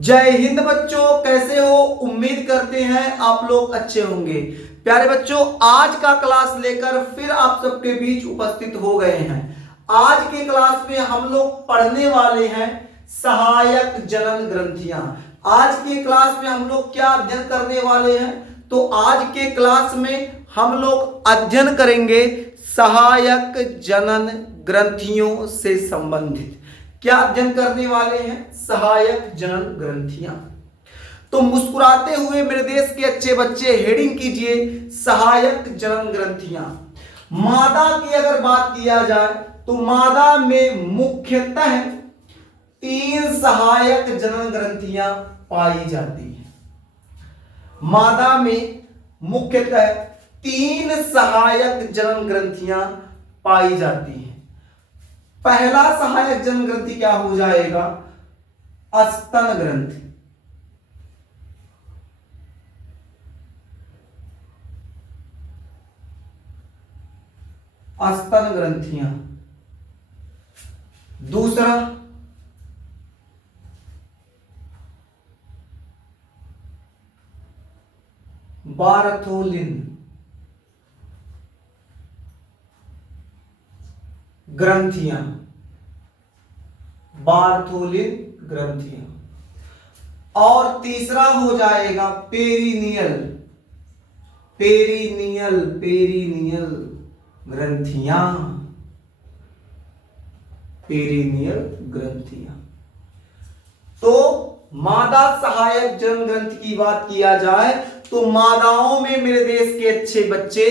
जय हिंद बच्चों, कैसे हो? उम्मीद करते हैं आप लोग अच्छे होंगे। प्यारे बच्चों, आज का क्लास लेकर फिर आप सबके बीच उपस्थित हो गए हैं। आज के क्लास में हम लोग पढ़ने वाले हैं सहायक जनन ग्रंथियां। आज के क्लास में हम लोग क्या अध्ययन करने वाले हैं? तो आज के क्लास में हम लोग अध्ययन करेंगे सहायक जनन ग्रंथियों से संबंधित। क्या अध्ययन करने वाले हैं? सहायक जनन ग्रंथियां। तो मुस्कुराते हुए मेरे देश के अच्छे बच्चे हेडिंग कीजिए सहायक जनन ग्रंथियां। मादा की अगर बात किया जाए तो मादा में मुख्यतः 3 सहायक जनन ग्रंथियां पाई जाती हैं। मादा में मुख्यतः 3 सहायक जनन ग्रंथियां पाई जाती हैं। पहला सहायक जनन ग्रंथि क्या हो जाएगा? स्तन ग्रंथि। स्तन ग्रंथियां। दूसरा बारथोलिन ग्रंथियां। बारथोलिन ग्रंथियां। और तीसरा हो जाएगा पेरिनियल। पेरिनियल पेरिनियल ग्रंथियां। पेरिनियल ग्रंथियां। तो मादा सहायक जनन ग्रंथि की बात किया जाए तो मादाओं में मेरे देश के अच्छे बच्चे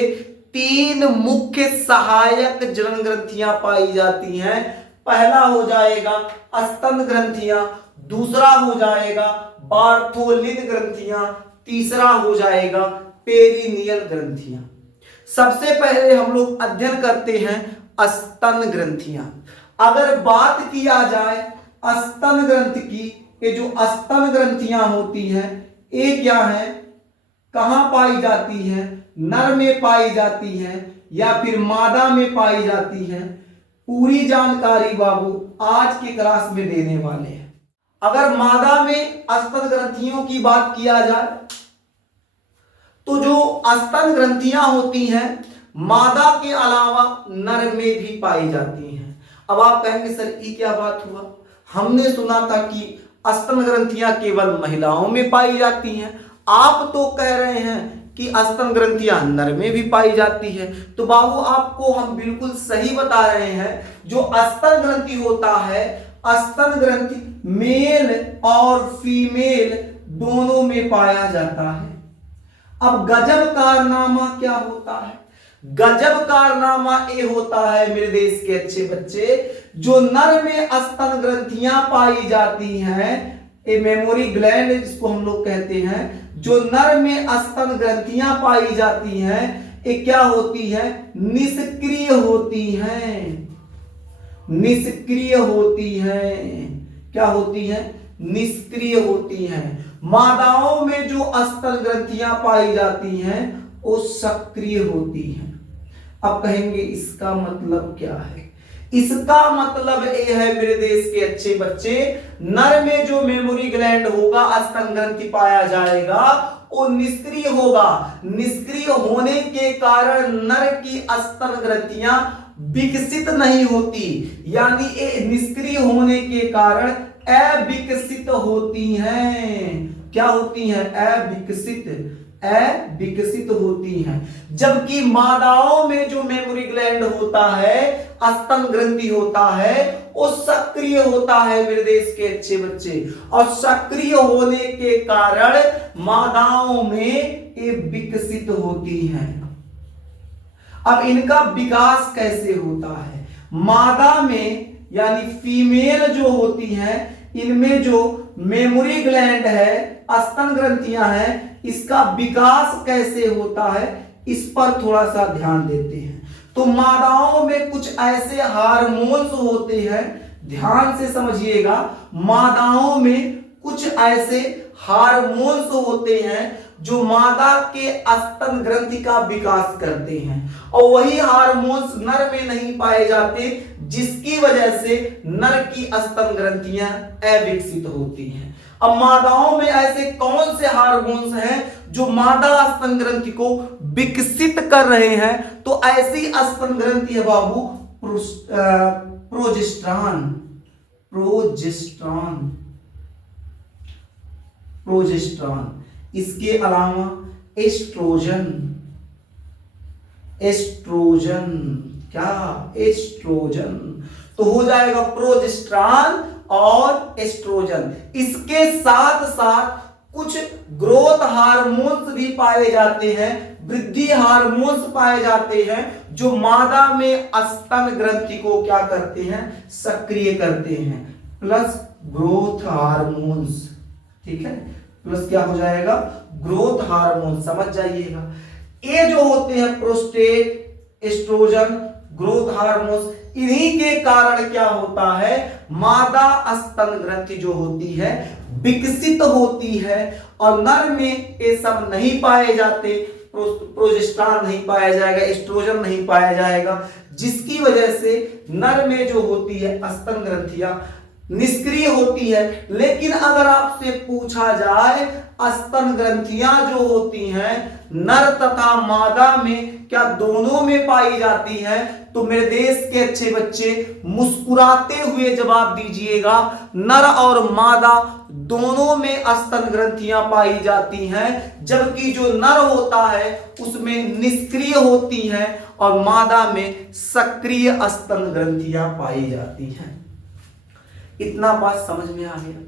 3 मुख्य सहायक जनन ग्रंथियां पाई जाती हैं। पहला हो जाएगा स्तन ग्रंथियां, दूसरा हो जाएगा बार्थोलिन ग्रंथियां, तीसरा हो जाएगा पेरिनियल ग्रंथियां। सबसे पहले हम लोग अध्ययन करते हैं स्तन ग्रंथियां। अगर बात किया जाए स्तन ग्रंथि की, ये जो स्तन ग्रंथियां होती हैं ये क्या है, कहां पाई जाती है? नर में पाई जाती है या फिर मादा में पाई जाती है? पूरी जानकारी बाबू आज की क्लास में देने वाले हैं। अगर मादा में स्तन ग्रंथियों की बात किया जाए तो जो स्तन ग्रंथियां होती हैं मादा के अलावा नर में भी पाई जाती हैं। अब आप कहेंगे सर ये क्या बात हुआ, हमने सुना था कि स्तन ग्रंथियां केवल महिलाओं में पाई जाती हैं, आप तो कह रहे हैं कि स्तन ग्रंथियां नर में भी पाई जाती है। तो बाबू आपको हम बिल्कुल सही बता रहे हैं। जो स्तन ग्रंथि होता है, स्तन ग्रंथि मेल और फीमेल दोनों में पाया जाता है। अब गजब कारनामा क्या होता है? गजब कारनामा ये होता है मेरे देश के अच्छे बच्चे, जो नर में स्तन ग्रंथियां पाई जाती हैं, ये मेमोरी ग्लैंड जिसको हम लोग कहते हैं, जो नर में स्तन ग्रंथियां पाई जाती हैं ये क्या होती है? निष्क्रिय होती हैं। निष्क्रिय होती हैं। क्या होती हैं? निष्क्रिय होती हैं। मादाओं में जो स्तन ग्रंथियां पाई जाती हैं वो सक्रिय होती हैं। अब कहेंगे इसका मतलब क्या है? इसका मतलब ये है मेरे देश के अच्छे बच्चे, नर में जो मेमोरी ग्लैंड होगा, स्तन ग्रंथि पाया जाएगा, वो निष्क्रिय होगा। निष्क्रिय होने के कारण नर की स्तन ग्रंथियां विकसित नहीं होती, यानी ये निष्क्रिय होने के कारण अविकसित होती हैं। क्या होती हैं? अविकसित होती हैं। जबकि मादाओं में जो मेमोरी ग्लैंड होता है, स्तन ग्रंथि होता है, वो सक्रिय होता है मेरे देश के अच्छे बच्चे। और सक्रिय होने के कारण मादाओं में ये विकसित होती हैं। अब इनका विकास कैसे होता है? मादा में यानी फीमेल जो होती हैं, इनमें जो मेमोरी ग्लैंड है, स्तन ग्रंथियां हैं, इसका विकास कैसे होता है इस पर थोड़ा सा ध्यान देते हैं। तो मादाओं में कुछ ऐसे हार्मोन्स होते हैं, ध्यान से समझिएगा। मादाओं में कुछ ऐसे हार्मोन्स होते हैं जो मादा के स्तन ग्रंथि का विकास करते हैं, और वही हार्मोन्स नर में नहीं पाए जाते, जिसकी वजह से नर की स्तन ग्रंथियां अविकसित होती हैं। अब मादाओं में ऐसे कौन से हार्मोन्स हैं जो मादा स्तन ग्रंथि को विकसित कर रहे हैं? तो ऐसी स्तन ग्रंथि है बाबू प्रोजेस्टेरॉन। प्रोजेस्टेरॉन प्रोजेस्टेरॉन इसके अलावा एस्ट्रोजन। एस्ट्रोजन क्या? एस्ट्रोजन। तो हो जाएगा प्रोजेस्टेरॉन और एस्ट्रोजन। इसके साथ साथ कुछ ग्रोथ हार्मोन्स भी पाए जाते हैं, वृद्धि हार्मोन्स पाए जाते हैं, जो मादा में स्तन ग्रंथि को क्या करते हैं? सक्रिय करते हैं। प्लस ग्रोथ हार्मोन्स, ठीक है, प्लस क्या हो जाएगा? Growth hormone. समझ जाइएगा, ये जो होते हैं प्रोस्टेट, एस्ट्रोजन, ग्रोथ हार्मोन्स, इन्हीं के कारण क्या होता है? मादा स्तन ग्रंथि जो होती है विकसित होती है, और नर में ये सब नहीं पाए जाते। प्रोजेस्टेरॉन नहीं पाया जाएगा, एस्ट्रोजन नहीं पाया जाएगा, जिसकी वजह से नर में जो होती है स्तन ग्रंथियां निष्क्रिय होती है। लेकिन अगर आपसे पूछा जाए स्तन ग्रंथियां जो होती हैं नर तथा मादा में क्या दोनों में पाई जाती हैं? तो मेरे देश के अच्छे बच्चे मुस्कुराते हुए जवाब दीजिएगा, नर और मादा दोनों में स्तन ग्रंथियां पाई जाती हैं, जबकि जो नर होता है उसमें निष्क्रिय होती हैं और मादा में सक्रिय स्तन ग्रंथियां पाई जाती हैं। इतना बात समझ में आ गया।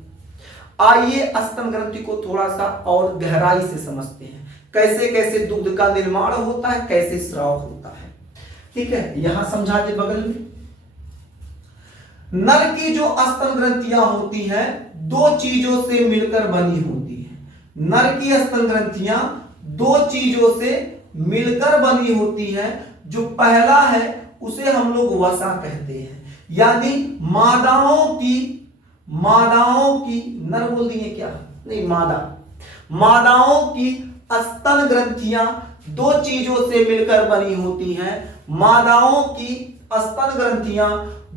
आइए स्तन ग्रंथि को थोड़ा सा और गहराई से समझते हैं, कैसे कैसे दूध का निर्माण होता है, कैसे स्राव होता है। ठीक है, यहां समझा दे बगल में। नर की जो स्तन ग्रंथियां होती हैं दो चीजों से मिलकर बनी होती है। नर की स्तन ग्रंथियां दो चीजों से मिलकर बनी होती हैं। जो पहला है उसे हम लोग वसा कहते हैं, यानी मादाओं की नर बोल दिए क्या? नहीं, मादाओं की स्तन ग्रंथियां दो चीजों से मिलकर बनी होती हैं। मादाओं की स्तन ग्रंथियां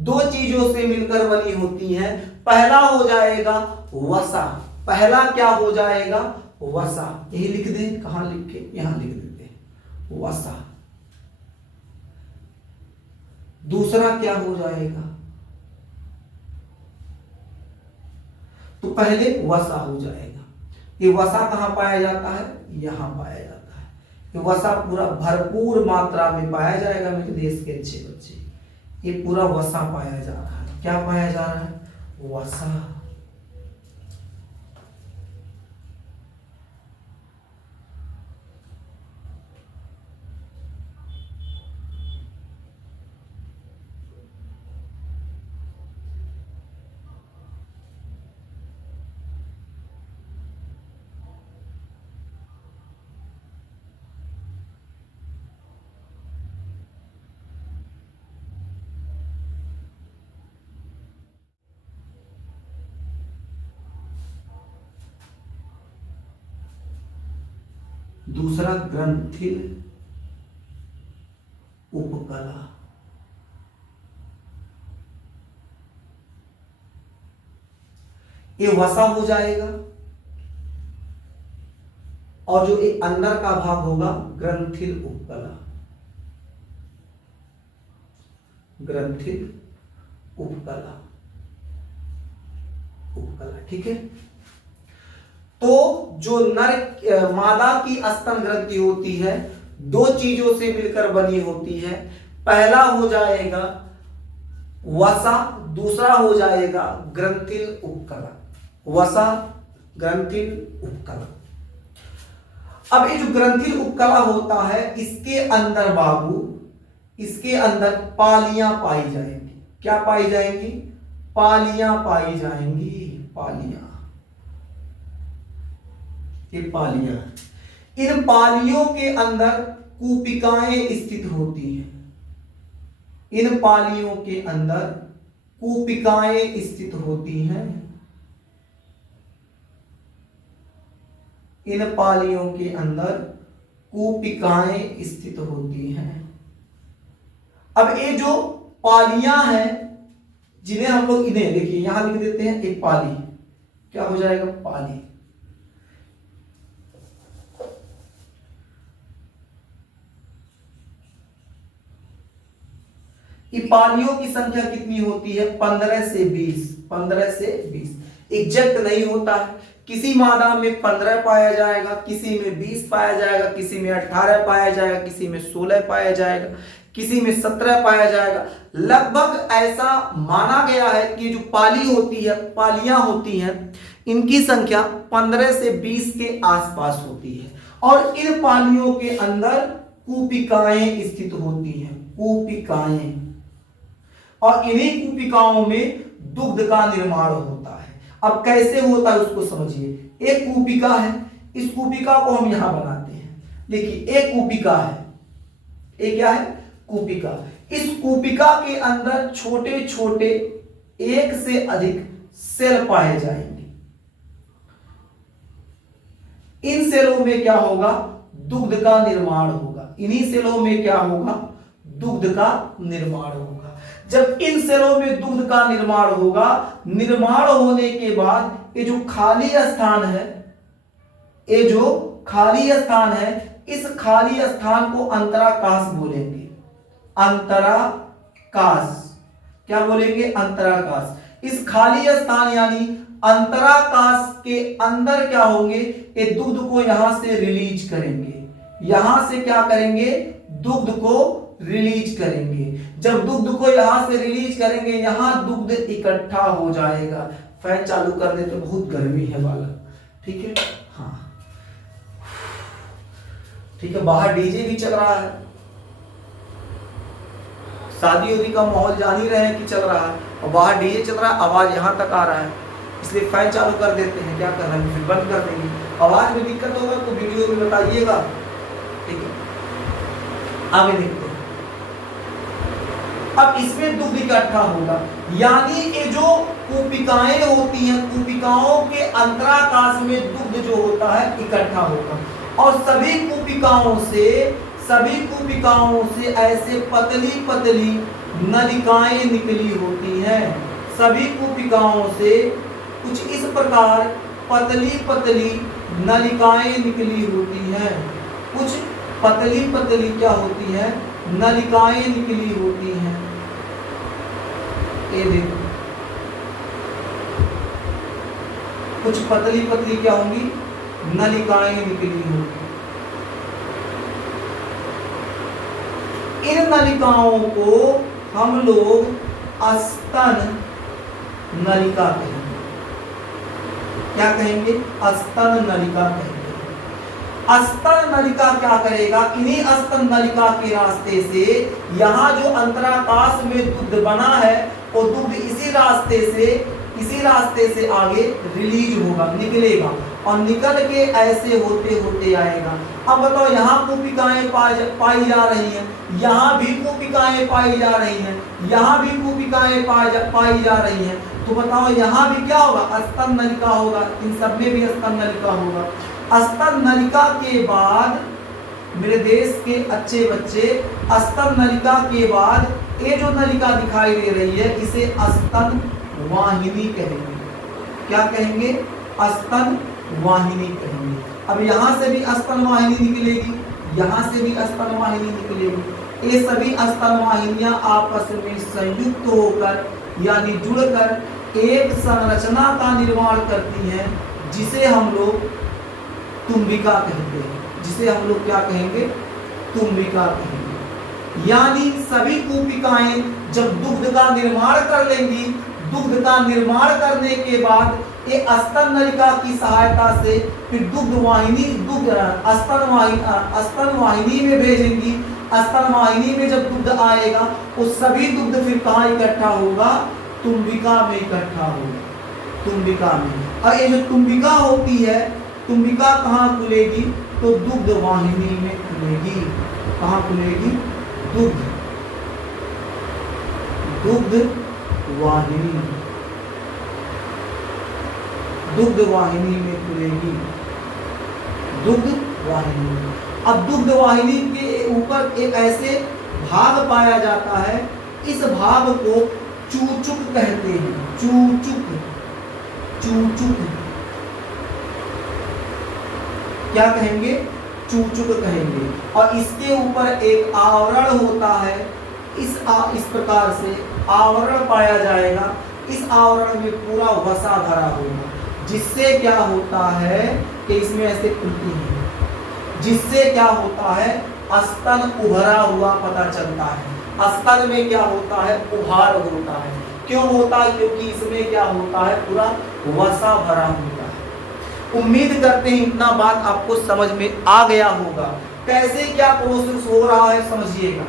दो चीजों से मिलकर बनी होती हैं। पहला हो जाएगा वसा। पहला क्या हो जाएगा? वसा। यही लिख दे, कहां लिख के? यहां लिख देते हैं, वसा। दूसरा क्या हो जाएगा? तो पहले वसा हो जाएगा। ये वसा कहां पाया जाता है? यहां पाया जाता है। ये वसा पूरा भरपूर मात्रा में पाया जाएगा मेरे देश के अच्छे बच्चे। ये पूरा वसा पाया जा रहा है। क्या पाया जा रहा है? वसा। दूसरा ग्रंथिल उपकला। ये वसा हो जाएगा, और जो एक अंदर का भाग होगा ग्रंथिल उपकला। ग्रंथिल उपकला, ठीक है। तो जो नर मादा की स्तन ग्रंथि होती है दो चीजों से मिलकर बनी होती है। पहला हो जाएगा वसा, दूसरा हो जाएगा ग्रंथिल उपकला। वसा, ग्रंथिल उपकला। अब ये जो ग्रंथिल उपकला होता है इसके अंदर बाबू, इसके अंदर पालियां पाई जाएंगी। क्या पाई जाएंगी? पालियां पाई जाएंगी। पालियां, ये पालियां। इन पालियों के अंदर कूपिकाएं स्थित होती हैं। इन पालियों के अंदर कूपिकाएं स्थित होती हैं। इन पालियों के अंदर कूपिकाएं स्थित होती हैं। अब ये जो पालियां हैं जिन्हें हम लोग, इन्हें देखिए यहां लिख देते हैं एक पाली। क्या हो जाएगा, पाली। कि पालियों की संख्या कितनी होती है, 15 से 20, 15 से 20। एग्जैक्ट नहीं होता है, किसी मादा में 15 पाया जाएगा, किसी में 20 पाया जाएगा, किसी में 18 पाया जाएगा, किसी में 16 पाया जाएगा, किसी में 17 पाया जाएगा। लगभग ऐसा माना गया है कि जो पाली होती है, पालियां होती हैं, इनकी संख्या 15 से 20 के आसपास होती है। और इन पालियों के अंदर कूपिकाएं स्थित होती हैं, कूपिकाएं। और इन्हीं कूपिकाओं में दुग्ध का निर्माण होता है। अब कैसे होता है उसको समझिए। एक कूपिका है, इस कूपिका को हम यहां बनाते हैं। देखिए एक कूपिका है, एक क्या है, कूपिका। इस कूपिका के अंदर छोटे छोटे एक से अधिक सेल पाए जाएंगे। इन सेलों में क्या होगा, दुग्ध का निर्माण होगा। इन्हीं सेलों में क्या होगा, दुग्ध का निर्माण होगा। जब इन सेलों में दुग्ध का निर्माण होगा, निर्माण होने के बाद ये जो खाली स्थान है, ये जो खाली स्थान है, इस खाली स्थान को अंतराकाश बोलेंगे। अंतराकाश, क्या बोलेंगे, अंतराकाश। इस खाली स्थान यानी अंतराकाश के अंदर क्या होंगे, ये दुग्ध को यहां से रिलीज करेंगे। यहां से क्या करेंगे, दुग्ध को रिलीज करेंगे। जब दुग्ध को यहां से रिलीज करेंगे, यहां दुग्ध इकट्ठा हो जाएगा। फैन चालू कर देते, बहुत गर्मी है बालक, ठीक है। हाँ ठीक है, बाहर डीजे भी चल रहा है, शादी उदी का माहौल जान ही रहे हैं कि चल रहा है, और बाहर डीजे चल रहा है, आवाज यहां तक आ रहा है, इसलिए फैन चालू कर देते हैं। क्या कर रहे हैं, फिर बंद कर देंगे। आवाज में दिक्कत होगा तो वीडियो में बताइएगा, ठीक है। आगे देखते हैं। अब इसमें दुग्ध इकट्ठा होगा, यानी ये जो कूपिकाएं होती हैं, कूपिकाओं के अंतराकाश में दुग्ध जो होता है इकट्ठा होगा। और सभी कूपिकाओं से ऐसे पतली पतली नलिकाएं निकली होती हैं। सभी कूपिकाओं से कुछ इस प्रकार पतली पतली नलिकाएं निकली होती हैं। कुछ पतली पतली क्या होती है, नलिकाएं निकली होती हैं। ये देखो, कुछ पतली पतली क्या होंगी, नलिकाएं निकली होंगी। इन नलिकाओं को हम लोग स्तन नलिका कहेंगे। क्या कहेंगे, स्तन नलिका कहेंगे। स्तन नलिका क्या करेगा, इन्हीं स्तन नलिका के रास्ते से यहाँ जो अंतराकाश में दुग्ध बना है, वो दुग्ध इसी रास्ते से आगे रिलीज होगा, निकलेगा, और निकल के ऐसे होते होते आएगा। अब बताओ, यहाँ कूपिकाएं पाई जा रही हैं, यहाँ भी कूपिकाएं पाई जा रही हैं, यहाँ भी कूपिकाएं पाई जा रही हैं। तो बताओ यहाँ भी क्या होगा, स्तन नलिका होगा। इन सब में भी स्तन नलिका होगा। स्तन नलिका के बाद, मेरे देश के अच्छे बच्चे, स्तन नलिका के बाद ये जो नलिका दिखाई दे रही है, इसे स्तन वाहिनी कहेंगे। क्या कहेंगे, स्तन वाहिनी कहेंगे। अब यहाँ से भी स्तन वाहिनी निकलेगी, यहाँ से भी स्तन वाहिनी निकलेगी। ये सभी स्तन वाहिनियां आपस में संयुक्त होकर यानी जुड़कर एक संरचना का निर्माण करती हैं, जिसे हम लोग तुम्बिका कहते हैं। जिसे हम लोग क्या कहेंगे, तुम्बिका कहेंगे। यानी सभी कूपिकाएं जब दुग्ध का निर्माण कर लेंगी, दुग्ध का निर्माण करने के बाद ये स्तन नलिका की सहायता से फिर स्तन वाहिनी में भेजेंगी। स्तन वाहिनी में जब दुग्ध आएगा, वो सभी दुग्ध फिर कहाँ इकट्ठा होगा, तुम्बिका में इकट्ठा होगा, तुम्बिका में। और ये जो तुम्बिका होती है, तुम्बिका कहाँ खुलेगी, तो दुग्ध वाहिनी में खुलेगी। कहाँ खुलेगी, दुग्ध वाहिनी, दुग्ध वाहिनी में खुलेगी, दुग्ध वाहिनी। अब दुग्ध वाहिनी के ऊपर एक ऐसे भाग पाया जाता है, इस भाग को चूचुक कहते हैं। चूचुक, चूचुक क्या कहेंगे, चूचुक कहेंगे। और इसके ऊपर एक आवरण होता है, इस प्रकार से आवरण पाया जाएगा। इस आवरण में पूरा वसा भरा होगा, जिससे क्या होता है कि इसमें ऐसे खुलती है, जिससे क्या होता है, स्तन उभरा हुआ पता चलता है। स्तन में क्या होता है, उभार होता है। क्यों होता है, क्योंकि इसमें क्या होता है, पूरा वसा भरा होता है। उम्मीद करते हैं इतना बात आपको समझ में आ गया होगा। कैसे क्या प्रोसेस हो रहा है समझिएगा।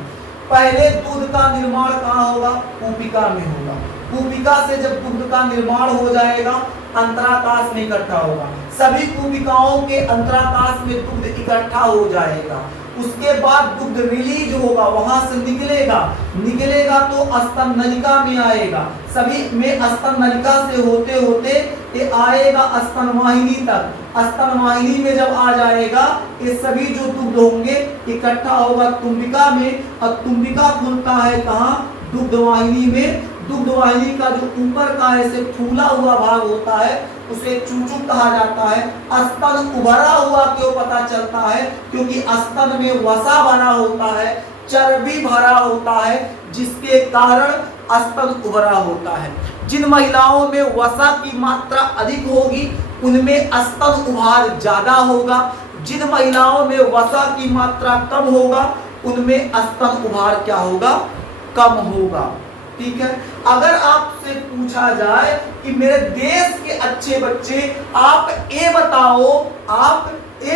पहले दूध का निर्माण कहाँ होगा, कूपिका में होगा। कूपिका से जब दूध का निर्माण हो जाएगा, अंतराकाश में इकट्ठा होगा। सभी कूपिकाओं के अंतराकाश में दूध इकट्ठा हो जाएगा। उसके बाद दूध रिलीज होगा, वहां से निकलेगा तो स्तन नलिका में आएगा। सभी में स्तन नलिका से होते होते ये आएगा स्तन वाहिनी तक। स्तन वाहिनी में जब आ जाएगा, ये सभी जो दूध होंगे इकट्ठा होगा तुम्बिका में, और तुम्बिका खुलता है कहाँ, दुग्ध वाहिनी में। दुग्ध वाहिनी का जो ऊपर का ऐसे फूला हुआ भाग होता है उसे चूचुक कहा जाता है। स्तन उभरा हुआ क्यों पता चलता है, क्योंकि स्तन में वसा भरा होता है, चर्बी भरा होता है, जिसके कारण स्तन उभरा होता है। जिन महिलाओं में वसा की मात्रा अधिक होगी उनमें स्तन उभार ज्यादा होगा। जिन महिलाओं में वसा की मात्रा कम होगा उनमें स्तन उभार क्या होगा, कम होगा। ठीक है। अगर आपसे पूछा जाए कि मेरे देश के अच्छे बच्चे आप ये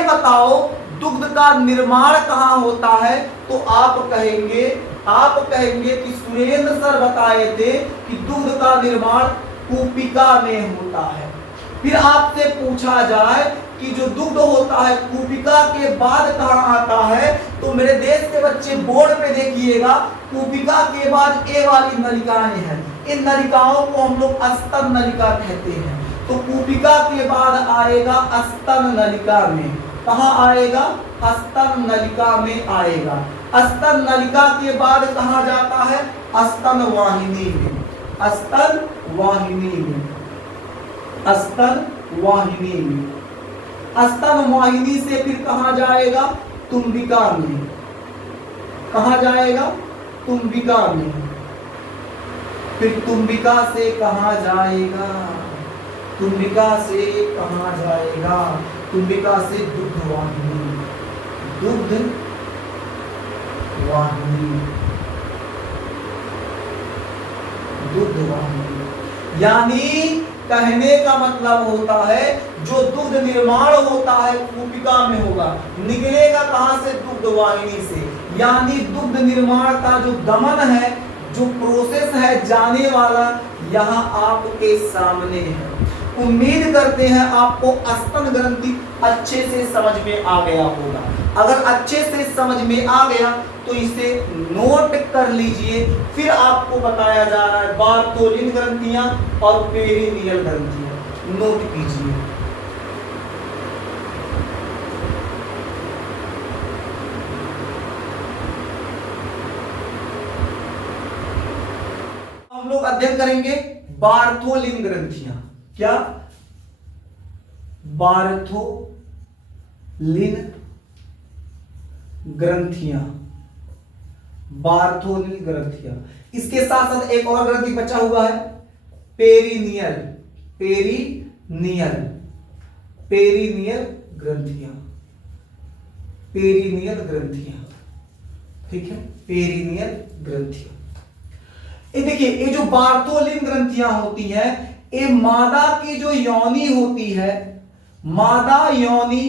बताओ दुग्ध का निर्माण कहाँ होता है, तो आप कहेंगे कि सुरेंद्र सर बताए थे कि दुग्ध का निर्माण कूपिका में होता है। फिर आपसे पूछा जाए कि जो दुग्ध होता है कूपिका के बाद कहाँ आता है, तो मेरे देश के बच्चे बोर्ड पे देखिएगा, कूपिका के बाद ए वाली नलिकाएं हैं। इन नलिकाओं को हम लोग स्तन नलिका कहते हैं। तो कूपिका के बाद आएगा स्तन नलिका में। कहाँ आएगा, स्तन नलिका में आएगा। स्तन नलिका के बाद कहाँ जाता है, स्तन वाहिनी में। स्तन वाहिनी में, स्तन वाहिनी में। स्तन वाहिनी से फिर कहाँ जाएगा, तुम्बिका में। कहाँ जाएगा, तुम्बिका में। फिर तुम्बिका से कहाँ जाएगा, तुम्बिका से कहाँ जाएगा, तुम्बिका से दुग्ध वाहिनी, दुग्ध वाहिनी, दुग्ध वाहिनी। यानी कहने का मतलब होता है जो दुग्ध निर्माण होता है कूपिका में होगा, निकलेगा कहां से, दुग्ध वाहिनी से। यानी दुग्ध निर्माण का जो गमन है, जो प्रोसेस है जाने वाला, यहाँ आपके सामने है। उम्मीद करते हैं आपको स्तन ग्रंथि अच्छे से समझ में आ गया होगा। अगर अच्छे से समझ में आ गया तो इसे नोट कर लीजिए। फिर आपको बताया जा रहा है बार्थोलिन ग्रंथियां और पेरिनियल ग्रंथियां, नोट कीजिए। हम लोग अध्ययन करेंगे बार्थोलिन ग्रंथियां। क्या, बार्थोलिन ग्रंथियां, बार्थोलिन ग्रंथियां। इसके साथ साथ एक और ग्रंथि बचा हुआ है, पेरिनियल, पेरिनियल, पेरिनियल ग्रंथियां, पेरिनियल ग्रंथियां। ठीक है, पेरिनियल ग्रंथियां। ये देखिए, ये जो बार्थोलिन ग्रंथियां होती हैं, ये मादा की जो योनि होती है, मादा योनि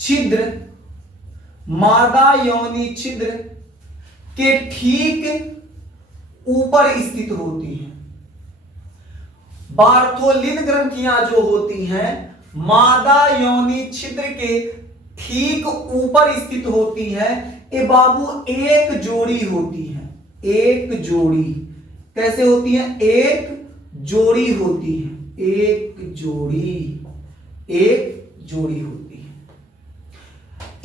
छिद्र, मादा योनि छिद्र के ठीक ऊपर स्थित होती है। बार्थोलिन ग्रंथियां जो होती हैं मादा योनि छिद्र के ठीक ऊपर स्थित होती है। ये बाबू एक जोड़ी होती है, एक जोड़ी। कैसे होती है, एक जोड़ी होती है, एक जोड़ी, एक जोड़ी होती है।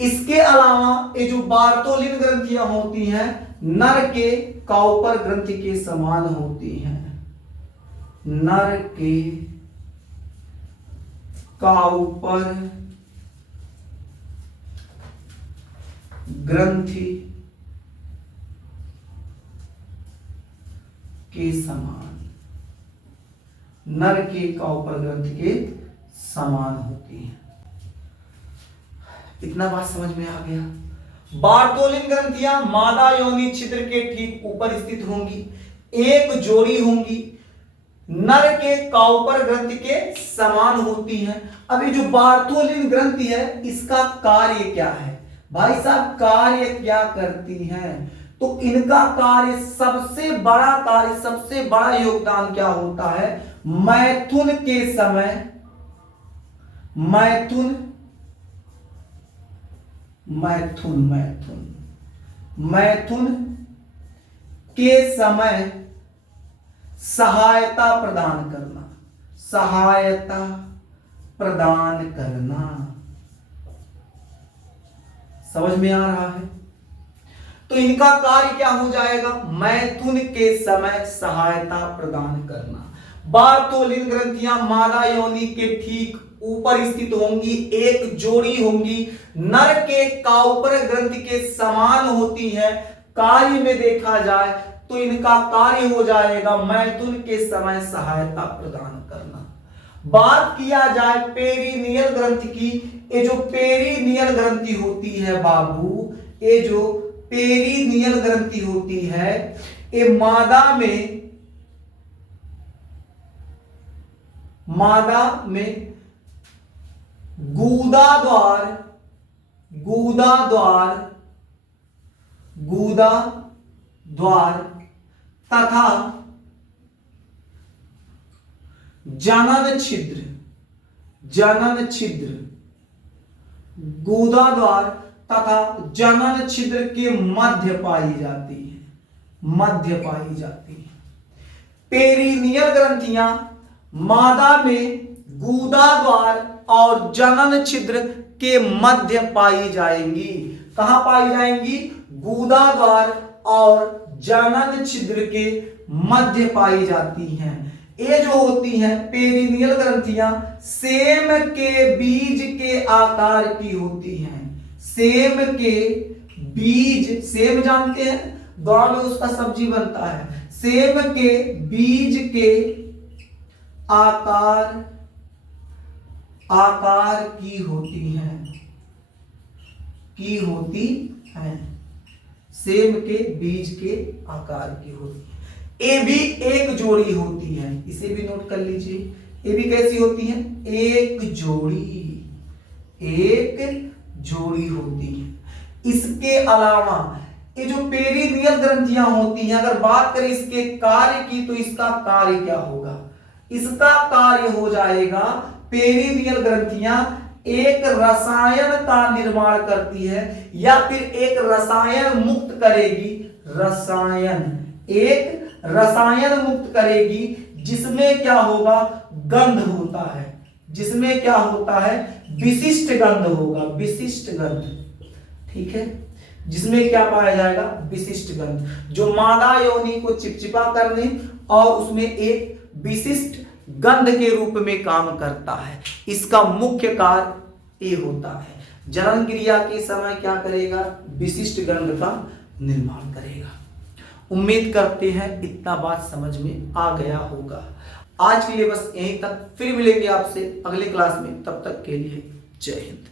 इसके अलावा ये जो बार्थोलिन ग्रंथियां होती हैं नर के काउपर ग्रंथि के समान होती हैं, नर के काउपर ग्रंथि के समान, नर के काउपर ग्रंथि के समान होती है। इतना बात समझ में आ गया। बार्टोलिन ग्रंथियां मादा योनि छिद्र के ठीक ऊपर स्थित होंगी, एक जोड़ी होंगी, नर के काउपर ग्रंथि के समान होती हैं। अभी जो बार्टोलिन ग्रंथि है इसका कार्य क्या है भाई साहब, कार्य क्या करती हैं? तो इनका कार्य, सबसे बड़ा कार्य, सबसे बड़ा योगदान क्या होता है? मैथुन के समय, मैथुन मैथुन मैथुन मैथुन के समय सहायता प्रदान करना, सहायता प्रदान करना। समझ में आ रहा है? तो इनका कार्य क्या हो जाएगा? मैथुन के समय सहायता प्रदान करना। बार्टोलिन ग्रंथियां मादा योनि के ठीक ऊपर स्थित होंगी, एक जोड़ी होंगी, नर के काउपर ग्रंथि के समान होती है। कार्य में देखा जाए तो इनका कार्य हो जाएगा मैथुन के समय सहायता प्रदान करना। बात किया जाए पेरिनियल ग्रंथि की, ये जो पेरिनियल ग्रंथि होती है बाबू, ये जो पेरिनियल ग्रंथि होती है, ये मादा में गूदा द्वार तथा जनन छिद्र, गूदा द्वार तथा जनन छिद्र के मध्य पाई जाती है। पेरिनियल ग्रंथियां मादा में गूदा द्वार और जनन छिद्र के मध्य पाई जाएंगी। कहां पाई जाएंगी? गूदा द्वार और जनन छिद्र के मध्य पाई जाती हैं। ये जो होती हैं पेरिनियल ग्रंथियां सेम के बीज के आकार की होती हैं। सेम के बीज, सेम जानते हैं, दौड़ में उसका सब्जी बनता है। सेम के बीज के आकार की होती हैं, सेम के बीज के आकार की होती है। ये भी एक जोड़ी होती है, इसे भी नोट कर लीजिए। ये भी कैसी होती है? एक जोड़ी होती है। इसके अलावा ये जो पेरिनियल ग्रंथियां होती हैं, अगर बात करें इसके कार्य की, तो इसका कार्य क्या होगा? इसका कार्य हो जाएगा, पेरिनियल ग्रंथियां एक रसायन का निर्माण करती है या फिर एक रसायन मुक्त करेगी, एक रसायन मुक्त करेगी जिसमें क्या होगा? गंध होता है, जिसमें क्या होता है? विशिष्ट गंध होगा, विशिष्ट गंध। ठीक है, जिसमें क्या पाया जाएगा? विशिष्ट गंध, जो मादा योनि को चिपचिपा करने और उसमें एक विशिष्ट गंध के रूप में काम करता है। इसका मुख्य कार्य ये होता है। जनन क्रिया के समय क्या करेगा? विशिष्ट गंध का निर्माण करेगा। उम्मीद करते हैं इतना बात समझ में आ गया होगा। आज के लिए बस यहीं तक, फिर मिलेंगे आपसे अगले क्लास में। तब तक के लिए जय हिंद।